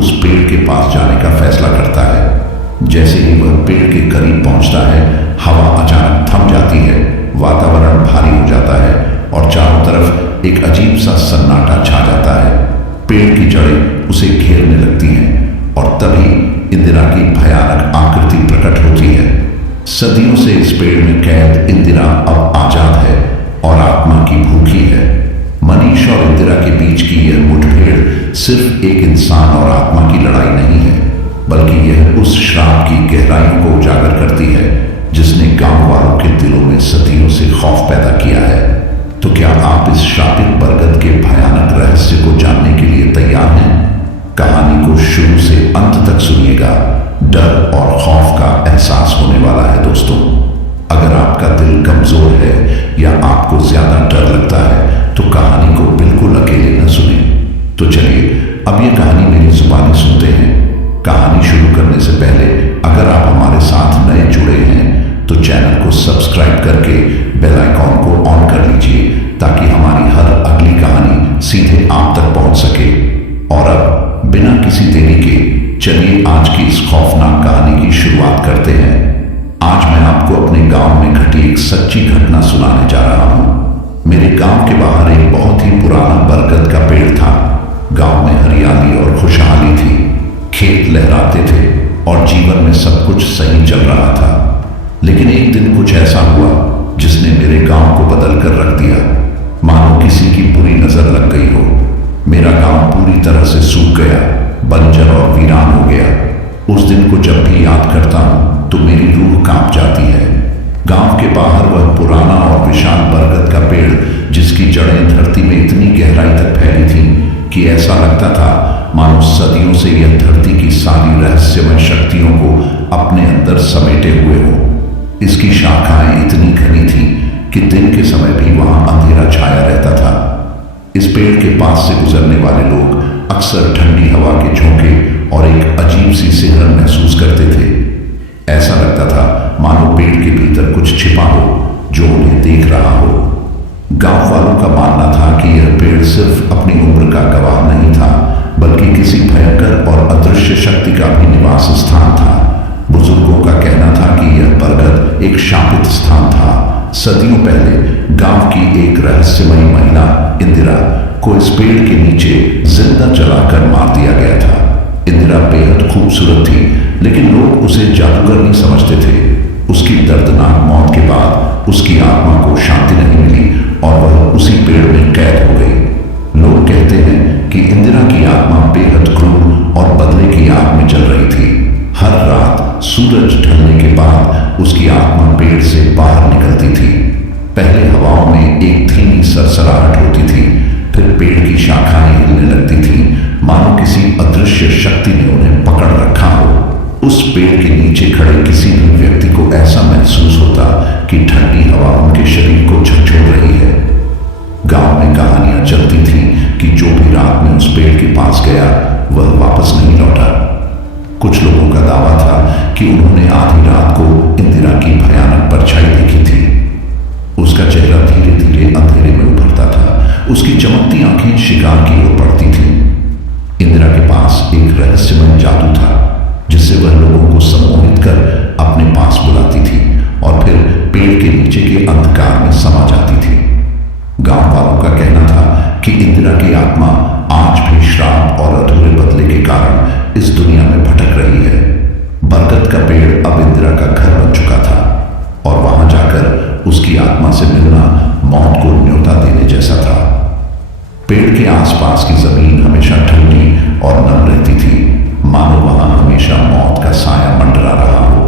उस पेड़ के पास जाने का फैसला करता है। जैसे ही वह पेड़ के करीब पहुंचता है, हवा अचानक थम जाती है, वातावरण भारी हो जाता है और चारों तरफ एक अजीब सा सन्नाटा छा जाता है। पेड़ की जड़ें उसे घेरने लगती हैं और तभी इंदिरा की भयानक आकृति प्रकट होती है। सदियों से इस पेड़ में कैद इंदिरा अब आजाद है और आत्मा की भूखी है। मनीष और इंदिरा के बीच की यह मुठभेड़ सिर्फ एक इंसान और आत्मा की लड़ाई नहीं है, बल्कि यह उस श्राप की गहराइयों को उजागर करती है जिसने गांव वालों के दिलों में सदियों से खौफ पैदा किया है। तो क्या आप इस श्रापित बरगद के भयानक रहस्य को जानने के लिए तैयार हैं? कहानी को शुरू से अंत तक सुनिएगा। डर और खौफ का एहसास होने वाला है दोस्तों। अगर आपका दिल कमजोर है या आपको ज्यादा डर लगता है तो कहानी को बिल्कुल अकेले न सुने। तो चलिए अब ये कहानी मेरी जुबानी सुनते हैं। कहानी शुरू करने से पहले अगर आप हमारे साथ नए जुड़े हैं तो चैनल को सब्सक्राइब करके बेल आइकॉन को ऑन कर लीजिए ताकि हमारी हर अगली कहानी सीधे आप तक पहुंच सके। और अब बिना किसी देरी के चलिए आज की इस खौफनाक कहानी की शुरुआत करते हैं। आज मैं आपको अपने गांव में घटी एक सच्ची घटना सुनाने जा रहा हूं। मेरे गांव के बाहर एक बहुत ही पुराना बरगद का पेड़ था। गांव में हरियाली और खुशहाली थी, खेत लहराते थे और जीवन में सब कुछ सही चल रहा था। लेकिन एक दिन कुछ ऐसा हुआ जिसने मेरे गांव को बदल कर रख दिया, मानो किसी की बुरी नजर लग गई हो। मेरा गांव पूरी तरह से सूख गया, बंजर और वीरान हो गया। उस दिन को जब भी याद करता हूं तो मेरी रूह कांप जाती है। गांव के बाहर वह पुराना और विशाल बरगद का पेड़ जिसकी जड़ें धरती में इतनी गहराई तक फैली थीं कि ऐसा लगता था मानो सदियों से यह धरती की सारी रहस्यमय शक्तियों को अपने अंदर समेटे हुए हो। इसकी शाखाएं इतनी घनी थीं कि दिन के समय भी वहां अंधेरा छाया रहता था। इस पेड़ के पास से गुजरने वाले लोग अक्सर ठंडी हवा के झोंके और एक अजीब सी सिहरन महसूस करते थे। ऐसा लगता था मानो पेड़ के भीतर कुछ छिपा हो जो उन्हें देख रहा हो। गांव वालों का मानना था कि यह पेड़ सिर्फ अपनी उम्र का गवाह नहीं था, बल्कि किसी भयंकर और अदृश्य शक्ति का भी निवास स्थान था। बुजुर्गों का कहना था कि यह बरगद एक शापित स्थान था। सदियों पहले गांव की एक रहस्यमयी महिला इंदिरा को इस पेड़ के नीचे जिंदा जलाकर मार दिया गया था। इंदिरा बेहद खूबसूरत थी, लेकिन लोग उसे जादूगर नहीं समझते थे। उसकी दर्दनाक मौत के बाद उसकी आत्मा को शांति नहीं मिली और वह उसी पेड़ में कैद हो गई। लोग कहते हैं कि इंदिरा की आत्मा बेहद क्रूर और बदले की आग में जल रही थी। हर रात सूरज ढलने के बाद उसकी आत्मा पेड़ से बाहर निकलती थी। पहले हवाओं में एक धीमी सरसराहट होती थी, फिर पेड़ की शाखाएं हिलने लगती थीं, मानो किसी अदृश्य शक्ति ने उन्हें पकड़ रखा हो। उस पेड़ के नीचे खड़े किसी भी व्यक्ति को ऐसा महसूस होता कि ठंडी हवा उनके शरीर को झकझोर रही है। गांव में कहानियां चलती थीं कि जो भी रात में उस पेड़ के पास गया वह वापस नहीं लौटा। कुछ लोगों का दावा था कि उन्होंने आधी रात को इंदिरा की भयानक परछाई देखी थी। उसका चेहरा धीरे धीरे अंधेरे में उभरता था, उसकी चमकती आंखें शिकार की ओर बढ़ती थीं। इंदिरा के पास एक रहस्यमय जादू था जिससे वह लोगों को सम्मोहित कर अपने पास बुलाती थी और फिर पेड़ के नीचे के अंधकार में समा जाती थी। गांव वालों का कहना था कि इंदिरा की आत्मा आज भी श्राप और अधूरे बदले के कारण इस दुनिया में भटक रही है। बरगद का पेड़ अब इंदिरा का घर बन चुका था और वहां जाकर उसकी आत्मा से मिलना मौत को न्योता देने जैसा था। पेड़ के आसपास की जमीन हमेशा ठंडी और नम रहती थी, मानो वहां हमेशा मौत का साया मंडरा रहा हो।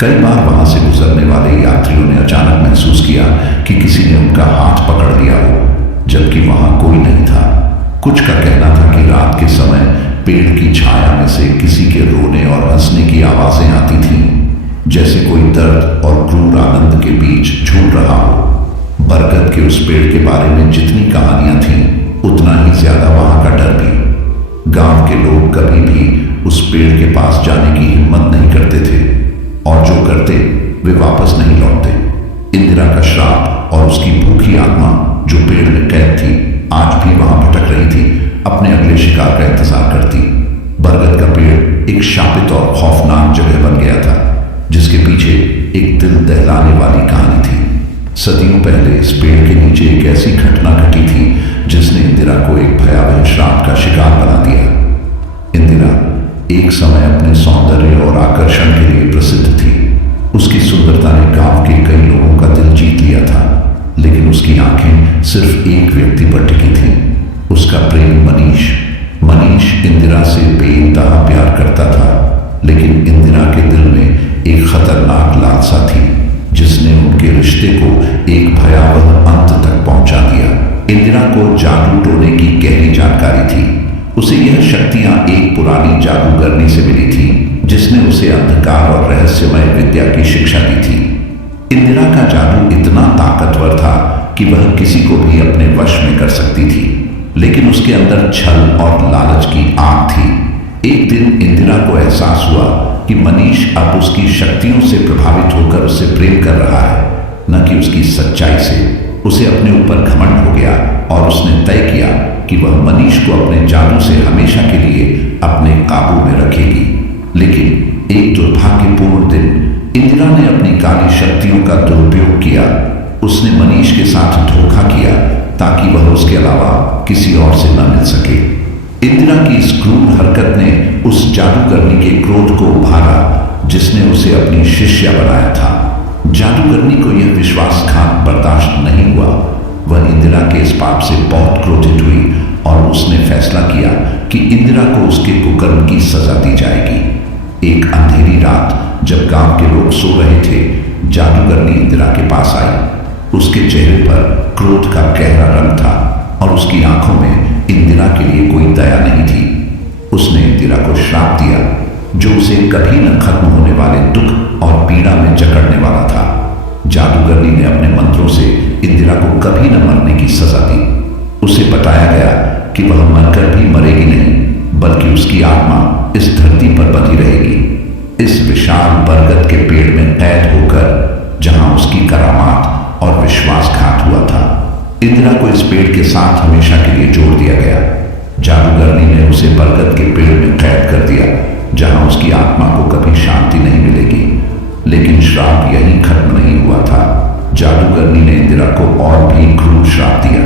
कई बार वहां से गुजरने वाले यात्रियों ने अचानक महसूस किया कि किसी ने उनका हाथ पकड़ लिया हो, जबकि वहां कोई नहीं था। कुछ का कहना था कि रात के समय पेड़ की छाया में से किसी के रोने और हंसने की आवाजें आती थीं, जैसे कोई दर्द और क्रूर आनंद के बीच झूल रहा हो। बरगद के उस पेड़ के बारे में जितनी कहानियां थीं, उतना ही ज्यादा वहां का डर भी। गांव के लोग कभी भी उस पेड़ के पास जाने की हिम्मत नहीं करते थे और जो करते वे वापस नहीं लौटते। इंदिरा का श्राप और उसकी भूखी आत्मा जो पेड़ में कैद थी, आज भी वहां भटक रही थी, अपने अगले शिकार का इंतजार करती। बरगद का पेड़ एक शापित और खौफनाक जगह बन गया था, जिसके पीछे एक दिल दहलाने वाली कहानी थी। सदियों पहले इस पेड़ के नीचे एक ऐसी घटना घटी थी जिसने इंदिरा को एक भयावह श्राप का शिकार बना दिया। इंदिरा एक समय अपने सौंदर्य और आकर्षण के लिए प्रसिद्ध थी। उसकी सुंदरता ने गांव के कई लोगों का दिल जीत लिया था, लेकिन उसकी आंखें सिर्फ एक व्यक्ति पर टिकी थीं, उसका प्रेमी मनीष। मनीष इंदिरा से बेइंतहा प्यार करता था, लेकिन इंदिरा के दिल में एक खतरनाक लालसा थी जिसने उनके रिश्ते को एक भयावह अंत तक पहुंचा दिया। इंदिरा को जादू टोने की गहरी जानकारी थी। उसे यह शक्तियां एक पुरानी जादूगरनी से मिली थी जिसने उसे अंधकार और रहस्यमय विद्या की शिक्षा दी थी। इंदिरा का जादू इतना ताकतवर था कि वह किसी को भी अपने वश में कर सकती थी, लेकिन उसके अंदर छल और लालच की आग थी। एक दिन इंदिरा को एहसास हुआ कि मनीष अब उसकी शक्तियों से प्रभावित होकर उससे प्रेम कर रहा है, न कि उसकी सच्चाई से। उसे अपने ऊपर घमंड हो गया और उसने तय किया कि वह मनीष को अपने जादू से हमेशा के लिए अपने काबू में रखेगी। लेकिन एक दुर्भाग्यपूर्ण दिन इंदिरा ने अपनी काली शक्तियों का दुरुपयोग किया। उसने मनीष के साथ धोखा किया ताकि वह उसके अलावा किसी और से न मिल सके। इंदिरा की इस क्रूर हरकत ने उस जादूगरनी के क्रोध को उभारा जिसने उसे अपनी शिष्या बनाया था। जादूगरनी को यह विश्वासघात बर्दाश्त नहीं हुआ। वह इंदिरा के इस पाप से बहुत क्रोधित हुई और उसने फैसला किया कि इंदिरा को उसके कुकर्म की सजा दी जाएगी। एक अंधेरी रात जब गांव के लोग सो रहे थे, जादूगरनी इंदिरा के पास आई। उसके चेहरे पर क्रोध का गहरा रंग था और उसकी आंखों में इंदिरा के लिए कोई दया नहीं थी। उसने इंदिरा को श्राप दिया जो उसे कभी न खत्म होने वाले दुख और पीड़ा में जकड़ने वाला था। जादूगरनी ने अपने मंत्रों से इंदिरा को कभी न मरने की सजा दी। उसे बताया गया कि वह मरकर भी मरेगी नहीं, बल्कि उसकी आत्मा इस धरती पर बंधी रहेगी, इस विशाल बरगद के पेड़ में कैद होकर, जहां उसकी करामात और विश्वासघात हुआ था। इंदिरा को इस पेड़ के साथ हमेशा के लिए जोड़ दिया गया। जादूगरनी ने उसे बरगद के पेड़ में कैद कर दिया, जहां उसकी आत्मा को कभी शांति नहीं मिलेगी। लेकिन श्राप यहीं खत्म नहीं हुआ था। जादूगरनी ने इंदिरा को और भी क्रूर श्राप दिया।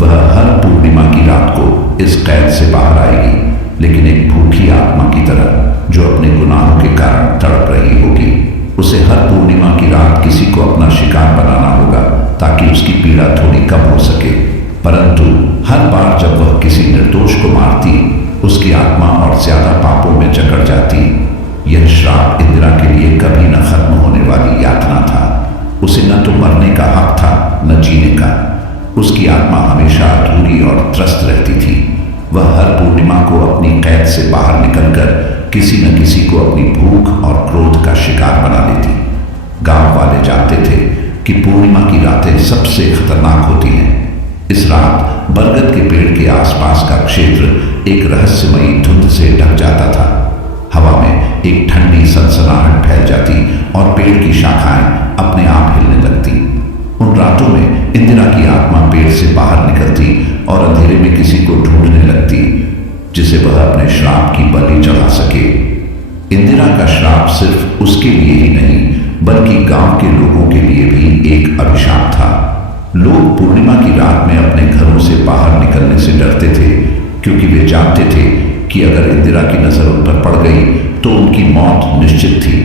वह हर पूर्णिमा की रात को इस कैद से बाहर आएगी, लेकिन एक भूखी आत्मा की तरह जो अपने गुनाहों के कारण तड़प रही होगी। उसे हर पूर्णिमा की रात किसी को अपना शिकार बनाना होगा ताकि उसकी पीड़ा थोड़ी कम हो सके। परंतु हर बार जब वह किसी निर्दोष को मारती, उसकी आत्मा और ज्यादा पापों में जकड़ जाती। यह श्राप इंदिरा के लिए कभी न खत्म होने वाली यातना था। उसे न तो मरने का हक था न जीने का। उसकी आत्मा हमेशा अधूरी और त्रस्त रहती थी। वह हर पूर्णिमा को अपनी कैद से बाहर निकलकर किसी न किसी को अपनी भूख और क्रोध का शिकार बना लेती। गांव वाले जानते थे कि पूर्णिमा की रातें सबसे खतरनाक होती हैं। इस रात बरगद के पेड़ के आसपास का क्षेत्र एक रहस्यमयी धुंध से ढक जाता था। हवा में एक ठंडी सनसनाहट फैल जाती और पेड़ की शाखाएं अपने आप हिलने लगती। उन रातों में इंदिरा की आत्मा पेड़ से बाहर निकलती और अंधेरे में किसी को ढूंढने लगती जिसे वह अपने श्राप की बलि चढ़ा सके। इंदिरा का श्राप सिर्फ उसके लिए ही नहीं, बल्कि गांव के लोगों के लिए भी एक अभिशाप था। लोग पूर्णिमा की रात में अपने घरों से बाहर निकलने से डरते थे, क्योंकि वे जानते थे कि अगर इंदिरा की नजर उन पर पड़ गई तो उनकी मौत निश्चित थी।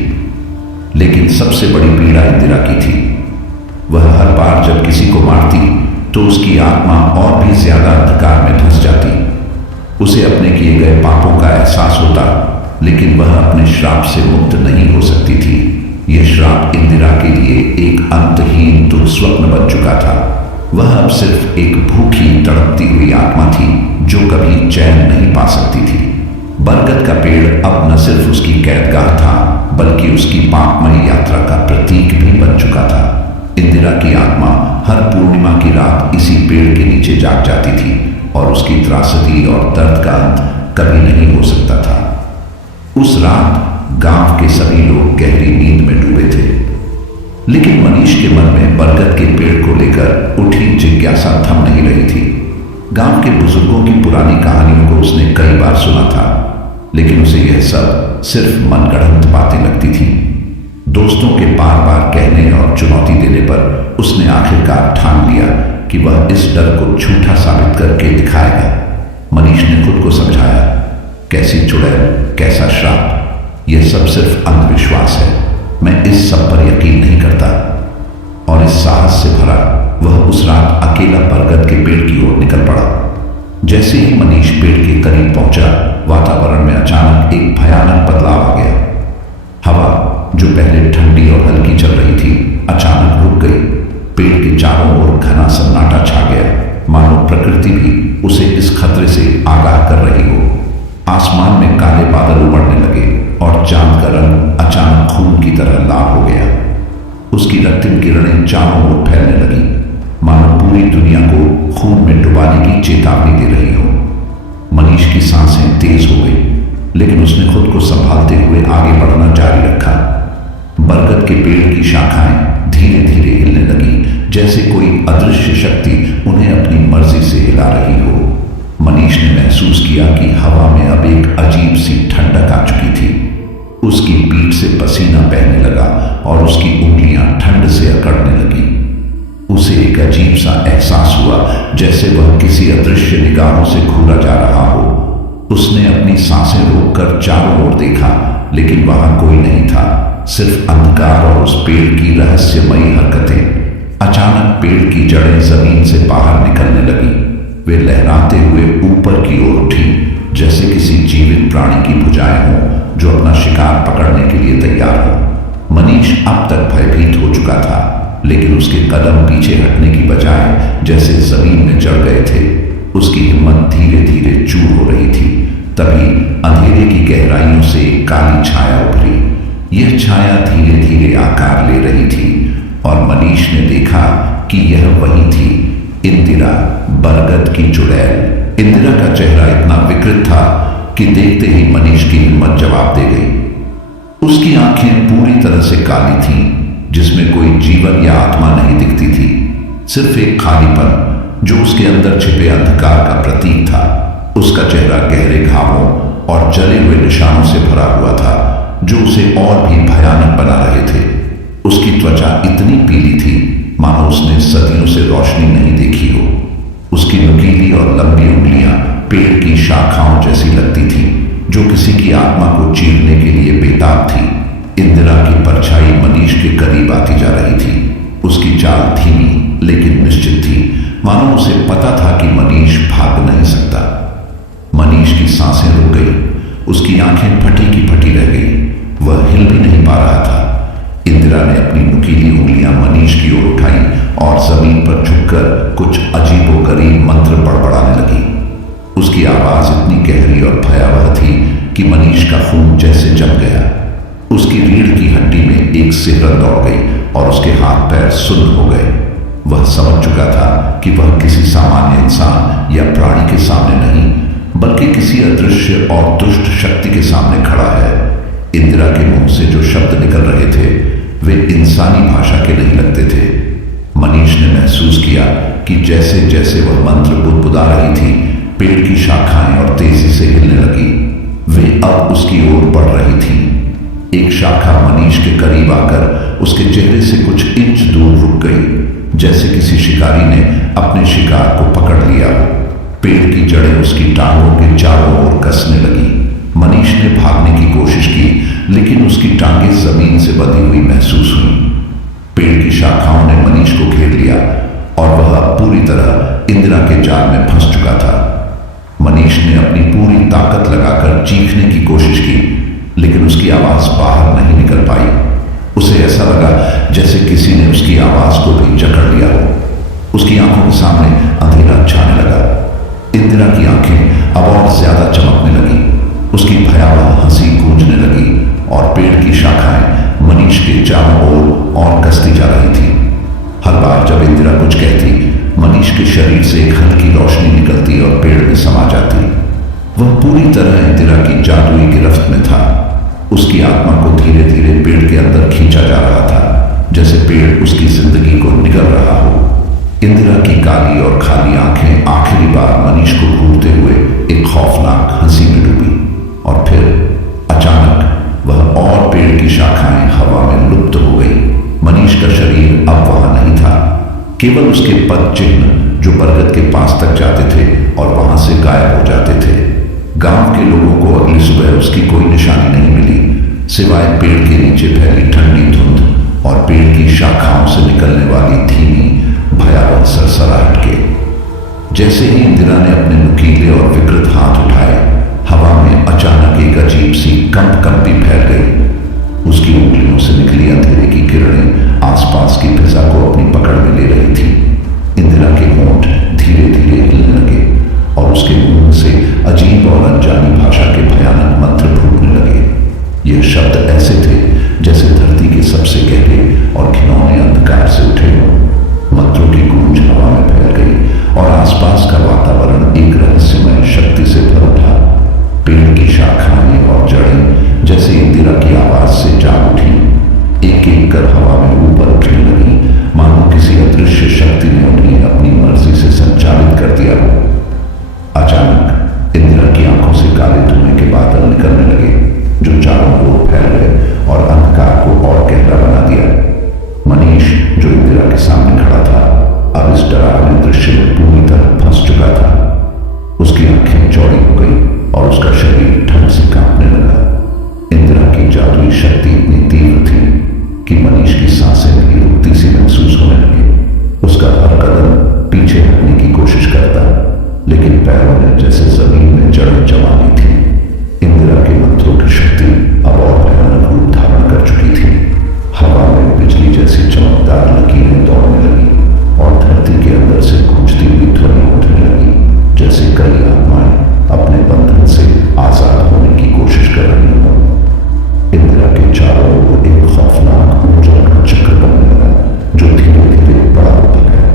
लेकिन सबसे बड़ी पीड़ा इंदिरा की थी। वह हर बार जब किसी को मारती तो उसकी आत्मा और भी ज्यादा अंधकार में धंस जाती। उसे अपने किए गए पापों का एहसास होता, लेकिन वह अपने श्राप से मुक्त नहीं हो सकती थी। यह श्राप इंदिरा के लिए एक अंतहीन दुर्स्वप्न बन चुका था। वह अब सिर्फ एक भूखी तड़पती हुई आत्मा थी जो कभी चैन नहीं पा सकती थी। बरगद का पेड़ अब न सिर्फ उसकी कैदगाह था, बल्कि उसकी पापमयी यात्रा का प्रतीक भी बन चुका था। इंदिरा की आत्मा हर पूर्णिमा की रात इसी पेड़ के नीचे जाग जाती थी और उसकी त्रासदी और दर्द का अंत कभी नहीं हो सकता था। उस रात गांव के सभी लोग गहरी नींद में डूबे थे, लेकिन मनीष के मन में बरगद के पेड़ को लेकर उठी जिज्ञासा थम नहीं रही थी। गांव के बुजुर्गों की पुरानी कहानियों को उसने कई बार सुना था। लेकिन उसे यह सब सिर्फ मनगढ़ंत बातें लगती थी। दोस्तों के बार बार कहने और चुनौती देने पर उसने आखिरकार ठान लिया कि वह इस डर को झूठा साबित करके दिखाएगा। मनीष ने खुद को समझाया, कैसी चुड़ैल, कैसा श्राप, यह सब सिर्फ अंधविश्वास है, मैं इस सब पर यकीन नहीं करता। और इस साहस से भरा वह उस रात अकेला बरगद के पेड़ की ओर निकल पड़ा। जैसे ही मनीष पेड़ के करीब पहुंचा, वातावरण में अचानक एक भयानक बदलाव आ गया। हवा जो पहले ठंडी और हल्की चल रही थी, अचानक रुक गई। पेड़ के चारों ओर घना सन्नाटा छा गया, मानो प्रकृति भी उसे इस खतरे से आगाह कर रही हो। आसमान में काले बादल उमड़ने लगे और चांद का रंग अचानक खून की तरह लाल हो गया। उसकी रक्तिम किरणें चारों ओर फैलने लगी, मानो पूरी दुनिया को खून में डुबाने की चेतावनी दे रही हो। मनीष की सांसें तेज हो गई, लेकिन उसने खुद को संभालते हुए आगे बढ़ना जारी रखा। बरगद के पेड़ की शाखाएं धीरे धीरे हिलने लगी, जैसे कोई अदृश्य शक्ति उन्हें अपनी मर्जी से हिला रही हो। मनीष ने महसूस किया कि हवा में अब एक अजीब सी ठंडक आ चुकी थी। उसकी पीठ से पसीना बहने लगा और उसकी उंगलियां ठंड से अकड़ने लगी। उसे एक अजीब सा एहसास हुआ, जैसे वह किसी अदृश्य निगाहों से घूरा जा रहा हो। उसने अपनी सांसें रोककर चारों ओर देखा, लेकिन वहां कोई नहीं था, सिर्फ अंधकार और उस पेड़ की रहस्यमयी हरकतें। अचानक पेड़ की जड़ें जमीन से बाहर निकलने लगी। वे लहराते हुए ऊपर की ओर उठी, जैसे किसी जीवित प्राणी की भुजाएं हों जो अपना शिकार पकड़ने के लिए तैयार हो। मनीष अब तक भयभीत हो चुका था, लेकिन उसके कदम पीछे हटने की बजाय जैसे जमीन में चढ़ गए थे। उसकी हिम्मत धीरे धीरे चूर हो रही थी। तभी अंधेरे की गहराइयों से एक काली छाया उभरी। यह छाया धीरे धीरे आकार ले रही थी और मनीष ने देखा कि यह वही थी, इंदिरा, बरगद की चुड़ैल। इंदिरा का चेहरा इतना विकृत था कि देखते ही मनीष की हिम्मत जवाब दे गई। उसकी आंखें पूरी तरह से काली थीं, जिसमें कोई जीवन या आत्मा नहीं दिखती थी, सिर्फ एक खालीपन जो उसके अंदर छिपे अंधकार का प्रतीक था। उसका चेहरा गहरे घावों और जले हुए निशानों से भरा हुआ था, जो उसे और भी भयानक बना रहे थे। उसकी त्वचा इतनी पीली थी मानो उसने सदियों से रोशनी नहीं देखी हो। उसकी नुकीली और लंबी उंगलियां पेड़ की शाखाओं जैसी लगती थी, जो किसी की आत्मा को चीरने के लिए बेताब थी। इंदिरा की परछाई मनीष के करीब आती जा रही थी। उसकी चाल धीमी लेकिन निश्चित थी, मानो उसे पता था कि मनीष भाग नहीं सकता। मनीष की सांसें रुक गई, उसकी आंखें फटी की फटी रह गई। वह हिल भी नहीं पा रहा था। इंदिरा ने अपनी नुकीली उंगलियां मनीष की ओर उठाई और जमीन पर झुककर कुछ अजीबोगरीब मंत्र बड़बड़ाने लगी। उसकी आवाज इतनी गहरी और भयावह थी कि मनीष का खून जैसे जम गया। उसकी रीढ़ की हड्डी में एक सिहरन दौड़ गई और उसके हाथ पैर सुन्न हो गए। वह समझ चुका था कि वह किसी सामान्य इंसान या प्राणी के सामने नहीं, बल्कि किसी अदृश्य और दुष्ट शक्ति के सामने खड़ा है। इंदिरा के मुंह से जो शब्द निकल रहे थे वे इंसानी भाषा के नहीं लगते थे। मनीष ने महसूस किया कि जैसे जैसे वह मंत्र बुदबुदा रही थी, पेड़ की शाखाएं और तेजी से हिलने लगी। वे अब उसकी ओर बढ़ रही थी। एक शाखा मनीष के करीब आकर उसके चेहरे से कुछ इंच दूर रुक गई, जैसे किसी शिकारी ने अपने शिकार को पकड़ लिया हो। पेड़ की जड़ें उसकी टांगों के चारों ओर कसने लगी। मनीष ने भागने की कोशिश की, लेकिन उसकी टांगें जमीन से बंधी हुई महसूस हुई। पेड़ की शाखाओं ने मनीष को घेर लिया और वह पूरी तरह इंदिरा के जाल में फंस चुका था। मनीष ने अपनी पूरी ताकत लगाकर चीखने की कोशिश की, लेकिन उसकी आवाज बाहर नहीं निकल पाई। उसे ऐसा लगा जैसे किसी ने उसकी आवाज को भी जकड़ लिया हो। उसकी आंखों के सामने अंधेरा छाने लगा। इंदिरा की आंखें अब और ज्यादा चमकने लगी। उसकी भयावह हंसी गूंजने लगी और पेड़ की शाखाएं मनीष के चारों ओर और कसती जा रही थी। हर बार जब इंदिरा कुछ कहती, मनीष के शरीर से एक हल्की रोशनी निकलती और पेड़ में समा जाती। वह पूरी तरह इंदिरा की जादुई गिरफ्त में था। उसकी आत्मा को धीरे धीरे पेड़ के अंदर खींचा जा रहा था, जैसे पेड़ उसकी जिंदगी को निगल रहा हो। इंदिरा की काली और खाली आंखें आखिरी बार मनीष को घूरते हुए एक खौफनाक हंसी में डूबी और फिर अचानक वह और पेड़ की शाखाएं हवा में लुप्त हो गई। मनीष का शरीर अब वहां नहीं था, केवल उसके पद चिन्ह जो बरगद के पास तक जाते थे और वहां से गायब हो जाते थे। गांव के लोगों को अगली सुबह उसकी कोई निशानी नहीं मिली, सिवाय पेड़ के नीचे फैली ठंडी धुंध और पेड़ की शाखाओं से निकलने वाली धीमी भयावह सरसराहट के। जैसे ही इंदिरा ने अपने नुकीले और विकृत हाथ उठाए, हवा में अचानक एक अजीब सी कंपी फैल गई। उसकी उंगलियों से निकली अंधेरे की किरणें आसपास की फिजा को अपनी पकड़ में ले रही थी। इंदिरा के होंठ धीरे धीरे हिलने लगे और उसके मुंह से अजीब और अनजानी भाषा के भयानक मंत्र फूटने लगे। ये शब्द ऐसे थे जैसे धरती के सबसे गहरे और घिनौने अंधकार से उठे हों। मंत्रों की गूंज हवा में फैल गई और आसपास का वातावरण एक रहस्यमय शक्ति से भर उठा। पेड़ की शाखाएं और जड़ें जैसे इंदिरा की आवाज से जाग उठी, एक एक कर हवा में ऊपर उठने लगी, मानो किसी अदृश्य शक्ति ने उन्हें अपनी मर्जी से संचालित कर दिया हो। अचानक इंदिरा की आंखों से काले धुएं के बादल निकलने लगे, जो चारों ओर फैल गए और अंधकार को और गहरा बना दिया। मनीष, जो इंदिरा के सामने खड़ा था, अब इस डरावने दृश्य में पूरी तरह फंस चुका था। उसकी आंखें चौड़ी हो गई और उसका शरीर ठंड से कांपने लगा। इंदिरा की जादुई शक्ति इतनी तीव्र थी कि मनीष की सांसें भी रुकती सी महसूस होने लगी। उसका हर कदम पीछे हटने की कोशिश करता, लेकिन पैरों ने जैसे जमीन में जड़ें जमा ली थी। इंदिरा के मंत्रों की शक्ति अब और भयानक रूप धारण कर चुकी थी। हवा में बिजली जैसी चमकदार लकीरें दौड़ने लगी और धरती के अंदर से गूंजती हुई ध्वनि उठने लगी, जैसे कई आत्माएं अपने बंधन से आजाद होने की कोशिश कर रही हों। इंदिरा के चारों ओर एक खौफनाक ऊर्जा का चक्र बनने लगा, जो धीरे धीरे बड़ा होता गया।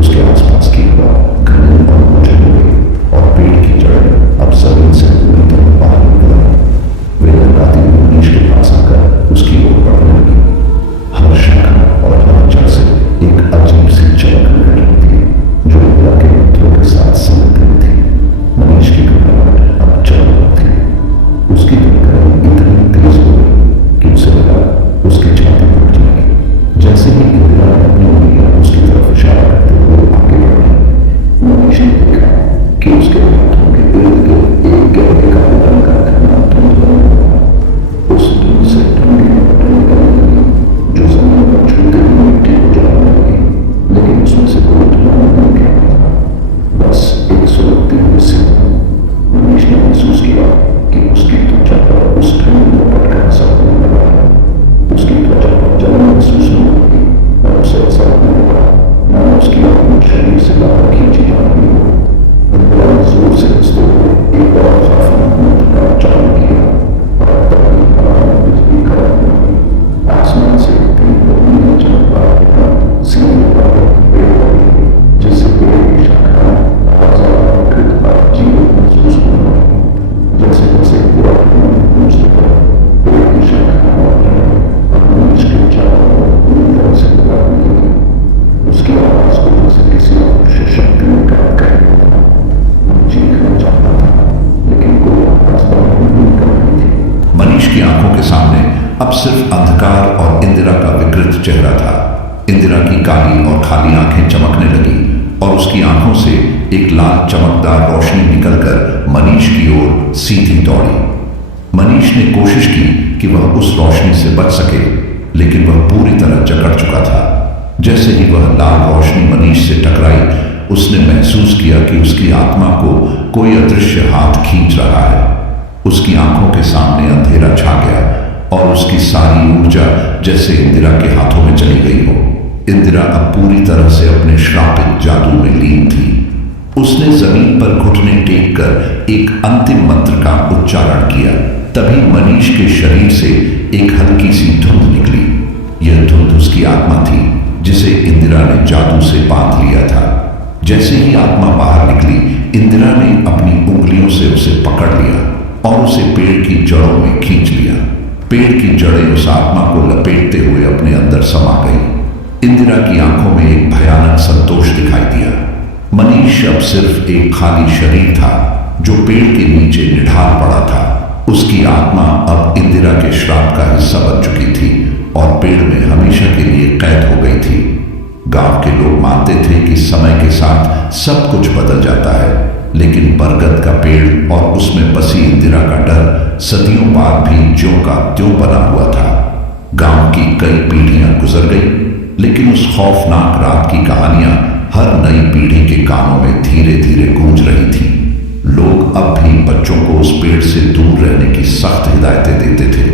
उसके आसपास की हवा घनी और मुझे हो गई और पेड़ की जड़ें अब जमीन से पूरी तरह बाहर निकल आई। वे लहराती हुई मनीष के पास आकर उसकी ओर बढ़ने लगी। हर शाखा और हर जड़ से एक अजीब सी चमक निकल रही थी, जो इंदिरा के मंत्रों के साथ समझ रही थी। मनीष की घबराहट अब चल रही थी। उसकी धड़कन इतनी तेज हो गई कि उसे लगा उसकी छाती फट जाएगी। जैसे ही इंदिरा ने अपनी उंगलियां उसकी तरफ इशारा करते हुए आगे बढ़ी, मनीष ने देखा कि उसके हाथों के इर्द गिर्द एक गहरे काले रंग का घना धुंध बना हुआ। उस धुंध से ठंडी लपटें निकलने लगी, जो जमीन पर छूते हुए मिट्टी को जलाने लगी, लेकिन उसमें से कोई धुआं नहीं निकल रहा था, बस एक सुलगती हुई सिमरन। मनीष ने महसूस किया कि उसकी त्वचा पर उस ठंडी लपट का असर होने लगा है। उसकी त्वचा पर जलन महसूस होने लगी और उसे ऐसा लगने लगा मानो उसकी अपने शरीर से बाहर खींची जा रही हो। इंदिरा ने जोर से हंसते हुए एक और खौफनाक मंत्र का उच्चारण किया और तभी हवा में बिजली कड़कने लगी। आसमान से तीव्र नीले चमकदार किरण सीधे पर्वत की पेड़ पड़ी, जिससे पेड़ की शाखाएं और ज्यादा विकृत और जीवित महसूस होने लगी। जैसे जैसे पूरा गूंजते गए, पेड़ की शाखाएं और जड़ें अब मनीष के चारों ओर पूरी तरह से फैलने लगी। उसकी आवाज को जैसे किसी अदृश्य शक्ति ने कैद कर दिया था। वो चीखना चाहता था, लेकिन कोई आवाज बाहर नहीं निकल रही थी। मनीष की आंखों के सामने अब सिर्फ अंधकार और इंदिरा का विकृत चेहरा था। इंदिरा की काली और खाली आंखें चमकने लगी और उसकी आंखों से एक लाल चमकदार रोशनी निकलकर मनीष की ओर सीधी दौड़ी। मनीष ने कोशिश की कि वह उस रोशनी से बच सके, लेकिन वह पूरी तरह जकड़ चुका था। जैसे ही वह लाल रोशनी मनीष से टकराई, उसने महसूस किया कि उसकी आत्मा को कोई अदृश्य हाथ खींच रहा है। उसकी आंखों के सामने अंधेरा छा गया और उसकी सारी ऊर्जा जैसे इंदिरा के हाथों में चली गई हो। इंदिरा अब पूरी तरह से अपने श्रापित जादू में लीन थी। उसने जमीन पर घुटने टेक कर एक अंतिम मंत्र का उच्चारण किया। तभी मनीष के शरीर से एक हल्की सी धुंध निकली। यह धुंध उसकी आत्मा थी, जिसे इंदिरा ने जादू से बांध लिया था। जैसे ही आत्मा बाहर निकली, इंदिरा ने अपनी उंगलियों से उसे पकड़ लिया और उसे पेड़ की जड़ों में खींच लिया। पेड़ की जड़ें उस आत्मा को लपेटते हुए अपने अंदर समा गई। इंदिरा की आंखों में एक भयानक संतोष दिखाई दिया। मनीष अब सिर्फ एक खाली शरीर था, जो पेड़ के नीचे निढाल पड़ा था। उसकी आत्मा अब इंदिरा के श्राप का हिस्सा बन चुकी थी और पेड़ में हमेशा के लिए कैद हो गई थी। गांव के लोग मानते थे कि समय के साथ सब कुछ बदल जाता है, लेकिन बरगद का पेड़ और उसमें बसी इंदिरा का डर सदियों बाद भी ज्यों का त्यों बना हुआ था। गांव की कई पीढ़ियां गुजर गई, लेकिन उस खौफनाक रात की कहानियां हर नई पीढ़ी के कानों में धीरे धीरे गूंज रही थी। लोग अब भी बच्चों को उस पेड़ से दूर रहने की सख्त हिदायतें देते थे,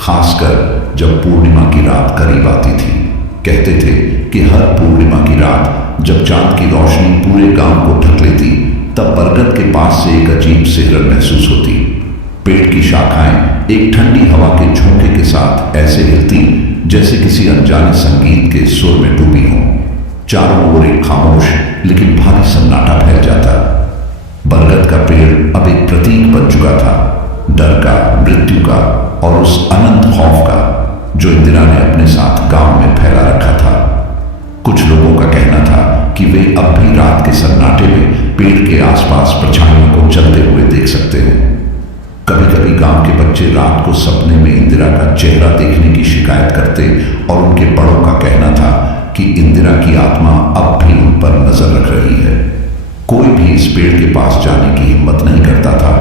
खासकर जब पूर्णिमा की रात करीब आती थी। कहते थे कि हर पूर्णिमा की रात जब चांद की रोशनी पूरे गांव को ढक लेती, तब बरगद के पास से एक अजीब सिहरन महसूस होती। पेड़ की शाखाएं एक ठंडी हवा के झोंके के साथ ऐसे हिलती जैसे किसी अनजाने संगीत के सुर में डूबी हों। चारों ओर एक खामोश लेकिन भारी सन्नाटा फैल जाता। बरगद का पेड़ अब एक प्रतीक बन चुका था, डर का, मृत्यु का और उस अनंत खौफ का जो इंदिरा ने अपने साथ गांव में फैला रखा था। कुछ लोगों का कहना था कि वे अब भी रात के सन्नाटे में पेड़ के आसपास परछाइयों को चलते हुए देख सकते हैं। कभी कभी गांव के बच्चे रात को सपने में इंदिरा का चेहरा देखने की शिकायत करते और उनके बड़ों का कहना था कि इंदिरा की आत्मा अब भी उन पर नजर रख रही है। कोई भी इस पेड़ के पास जाने की हिम्मत नहीं करता था,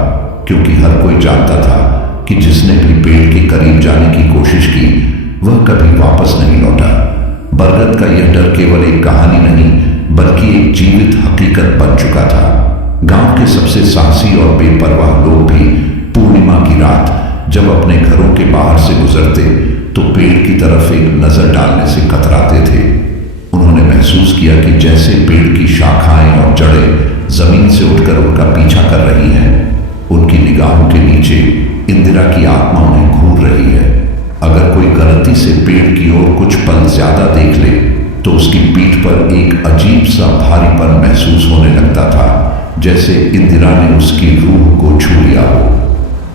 क्योंकि हर कोई जानता था कि जिसने भी पेड़ के करीब जाने की कोशिश की वह कभी वापस नहीं लौटा। बरगद का यह डर केवल एक कहानी नहीं बल्कि एक जीवित हकीकत बन चुका था। गांव के सबसे साहसी और बेपरवाह लोग भी पूर्णिमा की रात जब अपने घरों के बाहर से गुजरते तो पेड़ की तरफ एक नजर डालने से कतराते थे। उन्होंने महसूस किया कि जैसे पेड़ की शाखाएं और जड़ें जमीन से उठकर उनका पीछा कर रही हैं। उनकी निगाहों के नीचे इंदिरा की आत्मा उन्हें घूर रही है। अगर कोई गलती से पेड़ की ओर कुछ पल ज्यादा देख ले तो उसकी पीठ पर एक अजीब सा भारीपन महसूस होने लगता था, जैसे इंदिरा ने उसकी रूह को छू लिया हो।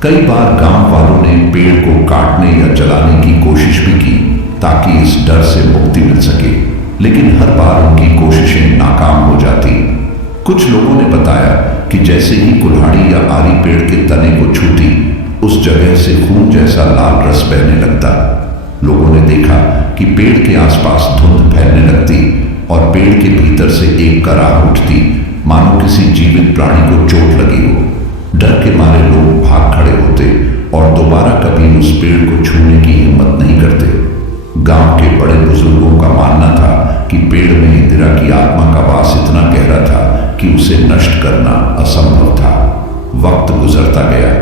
कई बार गांव वालों ने पेड़ को काटने या जलाने की कोशिश भी की ताकि इस डर से मुक्ति मिल सके, लेकिन हर बार उनकी कोशिशें नाकाम हो जाती। कुछ लोगों ने बताया कि जैसे ही कुल्हाड़ी या आरी पेड़ के तने को छूती, उस जगह से खून जैसा लाल रस बहने लगता। लोगों ने देखा कि पेड़ के आसपास धुंध फैलने लगती और पेड़ के भीतर से एक कराह उठती, मानो किसी जीवित प्राणी को चोट लगी हो। डर के मारे लोग भाग खड़े होते और दोबारा कभी उस पेड़ को छूने की हिम्मत नहीं करते। गांव के बड़े बुजुर्गों का मानना था कि पेड़ में इंदिरा की आत्मा का वास इतना गहरा था कि उसे नष्ट करना असंभव था। वक्त गुजरता गया,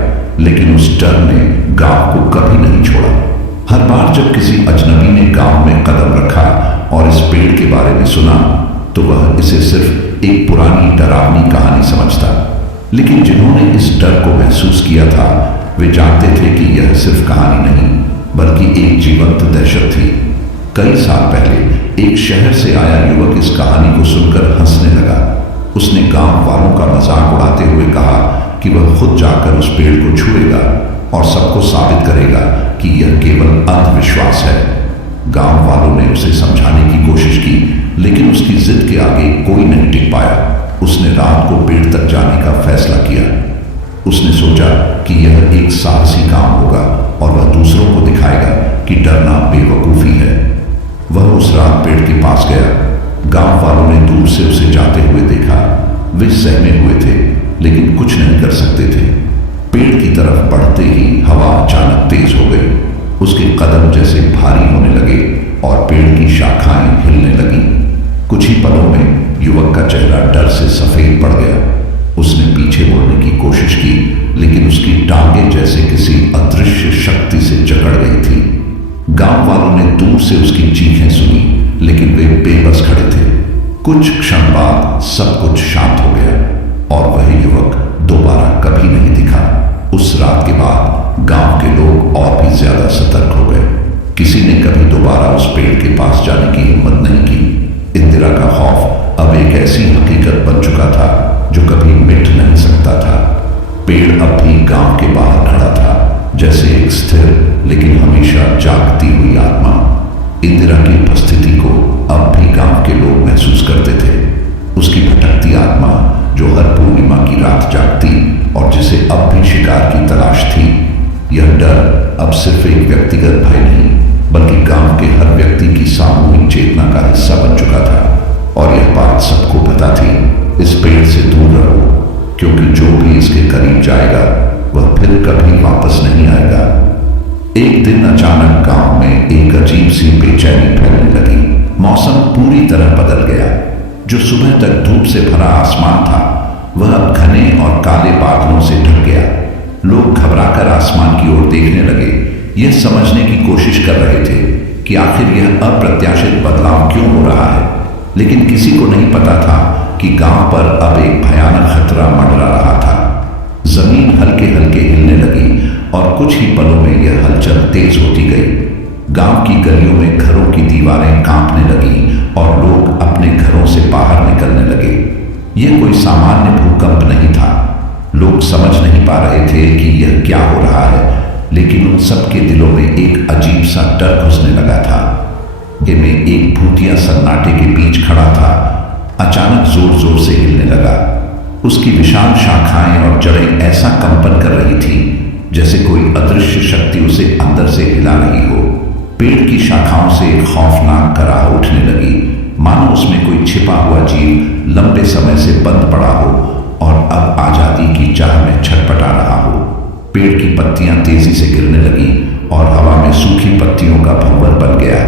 लेकिन उस डर ने गांव को कभी नहीं छोड़ा। हर बार जब किसी अजनबी ने गांव में कदम रखा और इस पेड़ के बारे में सुना तो वह इसे सिर्फ एक पुरानी डरावनी कहानी समझता। लेकिन जिन्होंने इस डर को महसूस किया था वे जानते थे कि यह सिर्फ कहानी नहीं बल्कि एक जीवंत दहशत थी। कई साल पहले एक शहर से आया युवक इस कहानी को सुनकर हंसने लगा। उसने गांव वालों का मजाक उड़ाते हुए कहा कि वह खुद जाकर उस पेड़ को छुएगा और सबको साबित करेगा कि यह केवल अंधविश्वास है। गांव वालों ने उसे समझाने की कोशिश की, लेकिन उसकी जिद के आगे कोई नहीं टिक पाया। उसने रात को पेड़ तक जाने का फैसला किया। उसने सोचा कि यह एक साहसी काम होगा और वह दूसरों को दिखाएगा कि डरना बेवकूफी है। वह उस रात पेड़ के पास गया। गांव वालों ने दूर से उसे जाते हुए देखा। वे सहमे हुए थे, लेकिन कुछ नहीं कर सकते थे। पेड़ की तरफ बढ़ते ही हवा अचानक तेज हो गई। उसके कदम जैसे भारी होने लगे और पेड़ की शाखाएं हिलने लगी। कुछ ही पलों में युवक का चेहरा डर से सफेद पड़ गया। उसने पीछे मुड़ने की कोशिश की, लेकिन उसकी टांगें जैसे किसी अदृश्य शक्ति से जकड़ गई थी। गांव वालों ने दूर से उसकी चीखें सुनी, लेकिन वे बेबस खड़े थे। कुछ क्षण बाद सब कुछ शांत हो गया और वह युवक दोबारा कभी नहीं दिखा। उस रात के बाद गांव के लोग और भी ज्यादा सतर्क हो गए। किसी ने कभी दोबारा उस पेड़ के पास जाने की हिम्मत नहीं की। इंदिरा का खौफ अब एक ऐसी हकीकत बन चुका था जो कभी मिट नहीं सकता था। पेड़ अब भी गांव के बाहर खड़ा था, जैसे एक स्थिर लेकिन हमेशा जागती हुई आत्मा। इंदिरा की उपस्थिति को अब भी गांव के लोग महसूस करते थे। उसकी भटकती आत्मा जो हर पूर्णिमा की रात जागती और जिसे अब भी शिकार की तलाश थी। यह डर अब सिर्फ एक व्यक्तिगत भय नहीं, बल्कि गांव के हर व्यक्ति की सामूहिक चेतना का हिस्सा बन चुका था। और यह बात सबको पता थी, इस पेड़ से दूर रहो, क्योंकि जो भी इसके करीब जाएगा वह फिर कभी वापस नहीं आएगा। एक दिन अचानक गांव में एक अजीब सी बेचैनी फैलने लगी। मौसम पूरी तरह बदल गया। जो सुबह तक धूप से भरा आसमान था, वह अब घने और काले बादलों से ढक गया। लोग घबराकर आसमान की ओर देखने लगे, यह समझने की कोशिश कर रहे थे कि आखिर यह अप्रत्याशित बदलाव क्यों हो रहा है। लेकिन किसी को नहीं पता था कि गांव पर अब एक भयानक खतरा मंडरा रहा था। जमीन हल्के हल्के हिलने लगी और कुछ ही पलों में यह हलचल तेज होती गई। गांव की गलियों में घरों की दीवारें कांपने लगी और लोग अपने घरों से बाहर निकलने लगे। यह कोई सामान्य भूकंप नहीं था। लोग समझ नहीं पा रहे थे कि यह क्या हो रहा है, लेकिन उन सबके दिलों में एक अजीब सा डर घुसने लगा था। कि में एक भूतिया सन्नाटे के बीच खड़ा था, अचानक जोर जोर से हिलने लगा। उसकी विशाल शाखाएं और जड़ें ऐसा कंपन कर रही थी जैसे कोई अदृश्य शक्ति उसे अंदर से हिला रही हो। पेड़ की शाखाओं से एक खौफनाक कराह उठने लगी, मानो उसमें कोई छिपा हुआ जीव लंबे समय से बंद पड़ा हो और अब आजादी की चाह में छटपटा रहा हो। पेड़ की पत्तियां तेजी से गिरने लगी और हवा में सूखी पत्तियों का भंवर बन गया।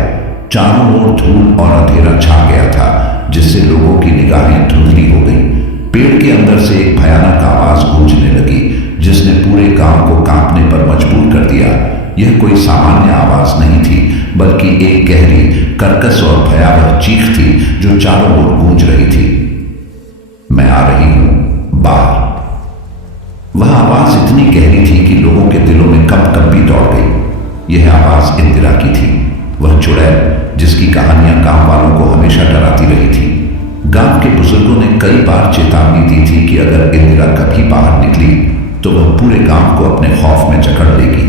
चारों ओर धूल और अंधेरा छा गया था, जिससे लोगों की निगाहें धुंधली हो गईं। पेड़ के अंदर से एक भयानक आवाज गूंजने लगी, जिसने पूरे गांव को कांपने पर मजबूर कर दिया। यह कोई सामान्य आवाज नहीं थी, बल्कि एक गहरी, कर्कश और भयावह चीख थी जो चारों ओर गूंज रही थी। मैं आ रही हूं, बाहर। वह आवाज इतनी गहरी थी कि लोगों के दिलों में कंपी दौड़ गई। यह आवाज इंदिरा की थी, वह चुड़ैल जिसकी कहानियां गांव वालों को हमेशा डराती रही थी। गांव के बुजुर्गों ने कई बार चेतावनी दी थी कि अगर इंदिरा कभी बाहर निकली तो वह पूरे गांव को अपने खौफ में जकड़ लेगी।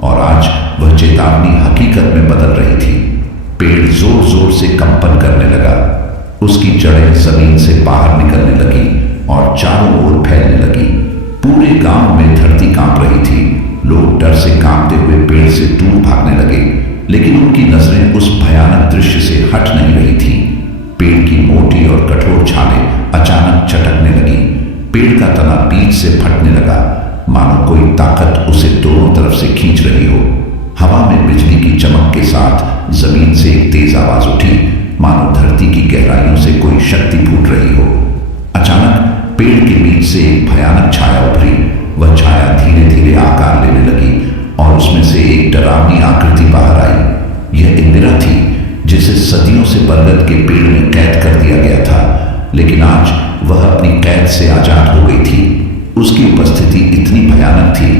और आज वह चेतावनी हकीकत में बदल रही थी। पेड़ जोर जोर से कंपन करने लगा, उसकी जड़ें जमीन से बाहर निकलने लगी और चारों ओर फैलने लगी। पूरे गांव में धरती कांप रही थी। लोग डर से कांपते हुए पेड़ से दूर भागने लगे, लेकिन उनकी नजरें उस भयानक दृश्य से हट नहीं रही थी। पेड़ की मोटी और कठोर छालें अचानक चटकने लगी। पेड़ का तना बीच से फटने लगा, मानो कोई ताकत उसे दोनों तरफ से खींच रही हो। हवा में बिजली की चमक के साथ जमीन से एक तेज आवाज उठी, मानो धरती की गहराइयों से कोई शक्ति फूट रही हो। अचानक पेड़ के बीच से एक भयानक छाया उभरी। वह छाया धीरे धीरे आकार लेने लगी और उसमें से एक डरावनी आकृति बाहर आई। यह इंदिरा थी, जिसे सदियों से बरगद के पेड़ में कैद कर दिया गया था, लेकिन आज वह अपनी कैद से आजाद हो गई थी। उसकी उपस्थिति इतनी भयानक थी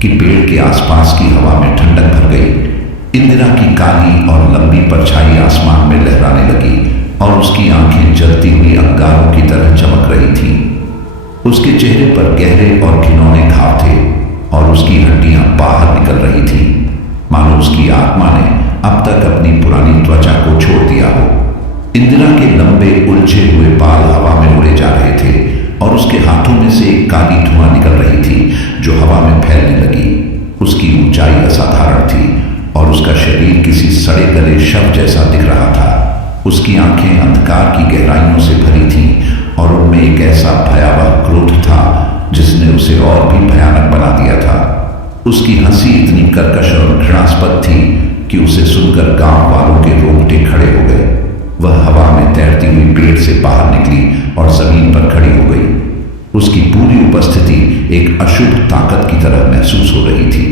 कि पेड़ के आसपास की हवा में ठंडक भर गई। इंदिरा की काली और लंबी परछाई आसमान में लहराने लगी और उसकी आंखें जलती हुई अंगारों की तरह चमक रही थीं। उसके चेहरे पर गहरे और घिनौने घाव थे और उसकी हड्डियां बाहर निकल रही थीं, मानो उसकी आत्मा ने अब तक अपनी पुरानी त्वचा को छोड़ दिया हो। इंदिरा के लंबे उलझे हुए बाल हवा में उड़े जा रहे थे और उसके हाथों में से एक काली धुआं निकल रही थी जो हवा में फैलने लगी। उसकी ऊंचाई असाधारण थी और उसका शरीर किसी सड़े गले शव जैसा दिख रहा था। उसकी आंखें अंधकार की गहराइयों से भरी थीं और उनमें एक ऐसा भयावह क्रोध था जिसने उसे और भी भयानक बना दिया था। उसकी हंसी इतनी कर्कश और घृणास्पद थी कि उसे सुनकर गांव वालों के रोंगटे खड़े हो गए। वह हवा में तैरती हुई पेड़ से बाहर निकली और जमीन पर खड़ी हो गई। उसकी पूरी उपस्थिति एक अशुभ ताकत की तरह महसूस हो रही थी।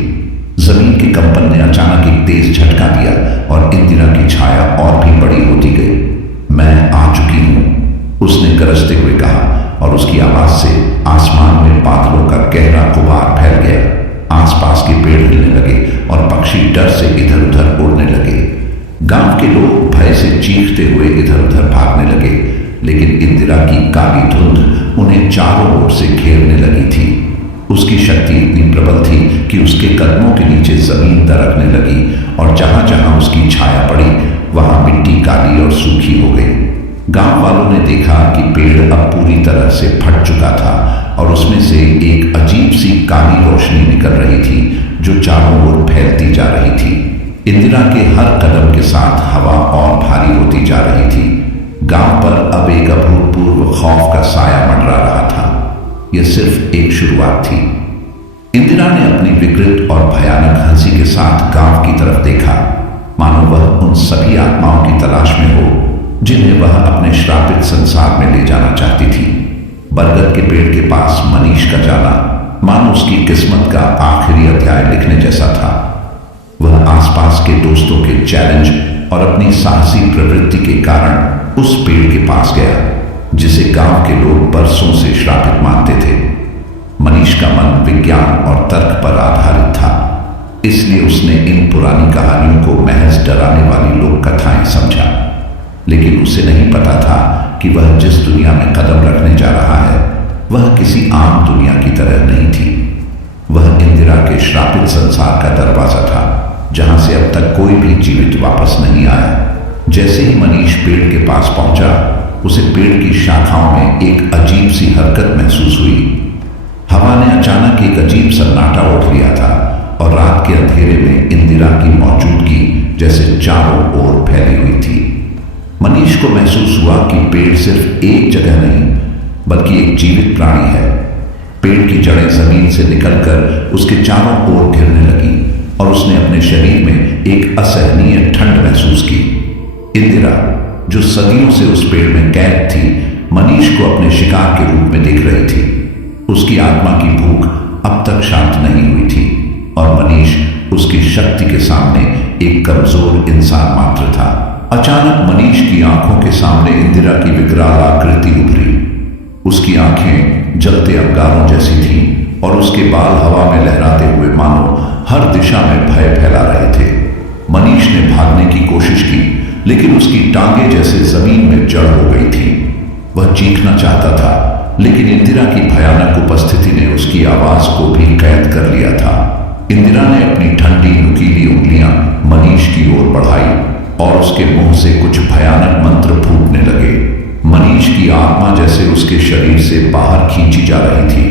जमीन के कंपन ने अचानक एक तेज झटका दिया और इंदिरा की छाया और भी बड़ी होती गई। मैं आ चुकी हूं, उसने गरजते हुए कहा और उसकी आवाज से आसमान में बादलों का गहरा गुबार फैल गया। आसपास के पेड़ हिलने लगे और पक्षी डर से इधर उधर उड़ने लगे। गांव के लोग भय से चीखते हुए इधर उधर भागने लगे, लेकिन इंदिरा की काली धुंध उन्हें चारों ओर से घेरने लगी थी। उसकी शक्ति इतनी प्रबल थी कि उसके कदमों के नीचे जमीन दरकने लगी और जहां जहां उसकी छाया पड़ी वहां मिट्टी काली और सूखी हो गई। गांव वालों ने देखा कि पेड़ अब पूरी तरह से फट चुका था और उसमें से एक अजीब सी काली रोशनी निकल रही थी जो चारों ओर फैलती जा रही थी। इंदिरा के हर कदम के साथ हवा और भारी होती जा रही थी। गांव पर अब एक अभूतपूर्व खौफ का साया मंडरा रहा था। यह सिर्फ एक शुरुआत थी। इंदिरा ने अपनी विकृत और भयानक हंसी के साथ गांव की तरफ देखा, मानो वह उन सभी आत्माओं की तलाश में हो जिन्हें वह अपने श्रापित संसार में ले जाना चाहती थी। बरगद के पेड़ के पास मनीष का जाना मानो उसकी किस्मत का आखिरी अध्याय लिखने जैसा था। वह आसपास के दोस्तों के चैलेंज और अपनी साहसी प्रवृत्ति के कारण उस पेड़ के पास गया जिसे गांव के लोग बरसों से श्रापित मानते थे। मनीष का मन विज्ञान और तर्क पर आधारित था, इसलिए उसने इन पुरानी कहानियों को महज डराने वाली लोक कथाएं समझा। लेकिन उसे नहीं पता था कि वह जिस दुनिया में कदम रखने जा रहा है वह किसी आम दुनिया की तरह नहीं थी। वह इंदिरा के श्रापित संसार का दरवाजा था जहां से अब तक कोई भी जीवित वापस नहीं आया। जैसे ही मनीष पेड़ के पास पहुंचा, उसे पेड़ की शाखाओं में एक अजीब सी हरकत महसूस हुई। हवा ने अचानक एक अजीब सन्नाटा ओढ़ लिया था और रात के अंधेरे में इंदिरा की मौजूदगी जैसे चारों ओर फैली हुई थी। मनीष को महसूस हुआ कि पेड़ सिर्फ एक जगह नहीं बल्कि एक जीवित प्राणी है। पेड़ की जड़ें जमीन से निकलकर उसके चारों ओर घिरने लगी और उसने अपने शरीर में एक असहनीय ठंड महसूस की। इंदिरा, जो सदियों से उस पेड़ में कैद थी, मनीष को अपने शिकार के रूप में देख रही थी। उसकी आत्मा की भूख अब तक शांत नहीं हुई थी और मनीष उसकी शक्ति के सामने एक कमजोर इंसान मात्र था। अचानक मनीष की आंखों के सामने इंदिरा की विकराल आकृति उभरी। उसकी आंखें जलते अंगारों जैसी थीं और उसके बाल हवा में लहराते हुए मानो हर दिशा में भय फैला रहे थे। मनीष ने भागने की कोशिश की, लेकिन उसकी टांगें जैसे जमीन में जड़ हो गई थी। वह चीखना चाहता था, लेकिन इंदिरा की भयानक उपस्थिति ने उसकी आवाज को भी कैद कर लिया था। इंदिरा ने अपनी ठंडी नुकीली उंगलियां मनीष की ओर बढ़ाई और उसके मुंह से कुछ भयानक मंत्र फूटने लगे। मनीष की आत्मा जैसे उसके शरीर से बाहर खींची जा रही थी।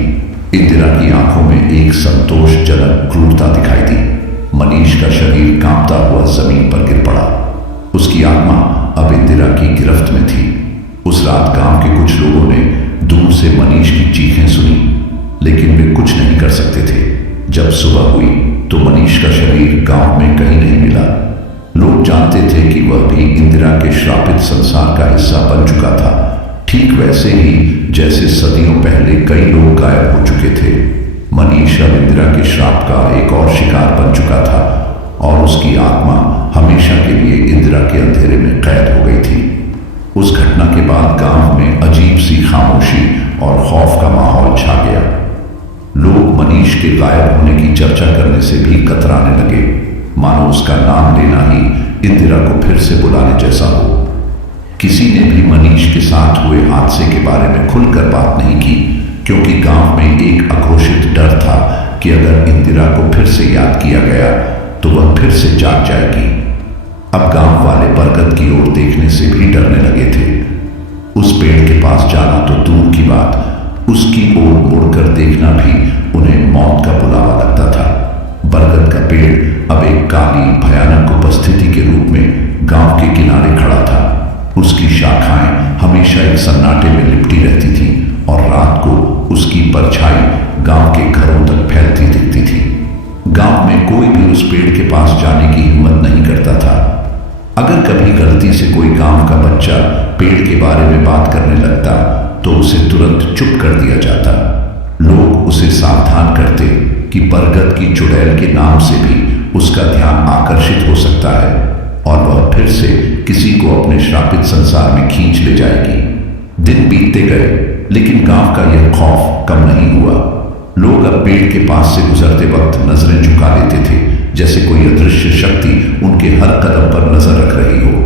इंदिरा की आंखों में एक संतोषजनक क्रूरता दिखाई दी। मनीष का शरीर कांपता हुआ जमीन पर गिर पड़ा। उसकी आत्मा अब इंदिरा की गिरफ्त में थी। उस रात गांव के कुछ लोगों ने दूर से मनीष की चीखें सुनी, लेकिन वे कुछ नहीं कर सकते थे। जब सुबह हुई तो मनीष का शरीर गांव में कहीं नहीं मिला। लोग जानते थे कि वह भी इंदिरा के श्रापित संसार का हिस्सा बन चुका था, ठीक वैसे ही जैसे सदियों पहले कई लोग गायब हो चुके थे। मनीष अब इंदिरा के श्राप का एक और शिकार बन चुका था और उसकी आत्मा हमेशा के लिए इंदिरा के अंधेरे में कैद हो गई थी। उस घटना के बाद गांव में अजीब सी खामोशी और खौफ का माहौल छा गया। लोग मनीष के गायब होने की चर्चा करने से भी कतराने लगे, मानो उसका नाम लेना ही इंदिरा को फिर से बुलाने जैसा हो। किसी ने भी मनीष के साथ हुए हादसे के बारे में खुलकर बात नहीं की, क्योंकि गांव में एक अघोषित डर था कि अगर इंदिरा को फिर से याद किया गया तो वह फिर से जाग जाएगी। अब गांव वाले बरगद की ओर देखने से भी डरने लगे थे। उस पेड़ के पास जाना तो दूर की बात, उसकी ओर मुड़कर देखना भी उन्हें मौत का बुलावा लगता था। बरगद का पेड़ अब एक काली भयानक उपस्थिति के रूप में गांव के किनारे खड़ा था। उसकी शाखाएं हमेशा एक सन्नाटे में लिपटी रहती थीं और रात को उसकी परछाई गांव के घरों तक फैलती दिखती थी। गांव में कोई भी उस पेड़ के पास जाने की हिम्मत नहीं करता था। अगर कभी गलती से कोई गांव का बच्चा पेड़ के बारे में बात करने लगता तो उसे तुरंत चुप कर दिया जाता। लोग उसे सावधान करते कि बरगद की चुड़ैल के नाम से भी उसका ध्यान आकर्षित हो सकता है और वह फिर से किसी को अपने श्रापित संसार में खींच ले जाएगी। दिन बीतते गए, लेकिन गांव का यह खौफ कम नहीं हुआ। लोग अब पेड़ के पास से गुजरते वक्त नजरें झुका लेते थे, जैसे कोई अदृश्य शक्ति उनके हर कदम पर नजर रख रही हो।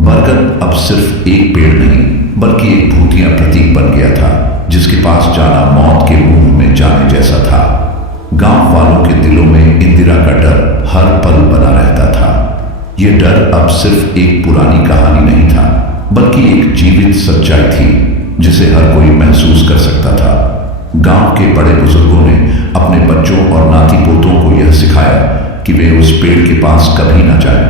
बरगद अब सिर्फ एक पेड़ नहीं बल्कि एक भूतिया प्रतीक बन गया था, जिसके पास जाना मौत के मुंह में जाने जैसा था। गांव वालों के दिलों में इंदिरा का डर हर पल बना रहता था। यह डर अब सिर्फ एक पुरानी कहानी नहीं था, बल्कि एक जीवित सच्चाई थी जिसे हर कोई महसूस कर सकता था। गांव के बड़े बुजुर्गों ने अपने बच्चों और नाती पोतों को यह सिखाया कि वे उस पेड़ के पास कभी ना जाएं।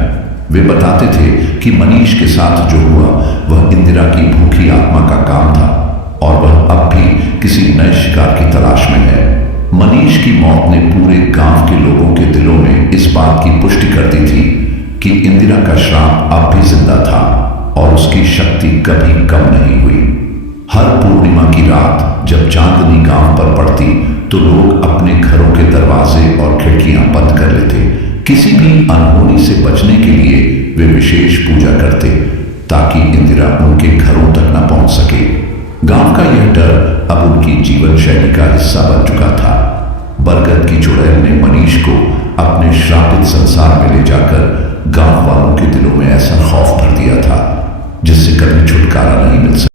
वे बताते थे कि मनीष के साथ जो हुआ वह इंदिरा की भूखी आत्मा का काम था और वह अब भी किसी नए शिकार की तलाश में है। मनीष की मौत ने पूरे गांव के लोगों के दिलों में इस बात की पुष्टि कर दी थी कि इंदिरा का श्राप अब भी जिंदा था और उसकी शक्ति कभी कम नहीं हुई। हर पूर्णिमा की रात जब चांदनी गांव पर पड़ती तो लोग अपने घरों के दरवाजे और खिड़कियां बंद कर लेते। किसी भी अनहोनी से बचने के लिए वे विशेष पूजा करते ताकि इंदिरा उनके घरों तक न पहुंच सके। गांव का यह डर अब उनकी जीवन शैली का हिस्सा बन चुका था। बरगद की चुड़ैल ने मनीष को अपने श्रापित संसार में ले जाकर गांव वालों के दिलों में ऐसा खौफ भर दिया था जिससे कभी छुटकारा नहीं मिल सका।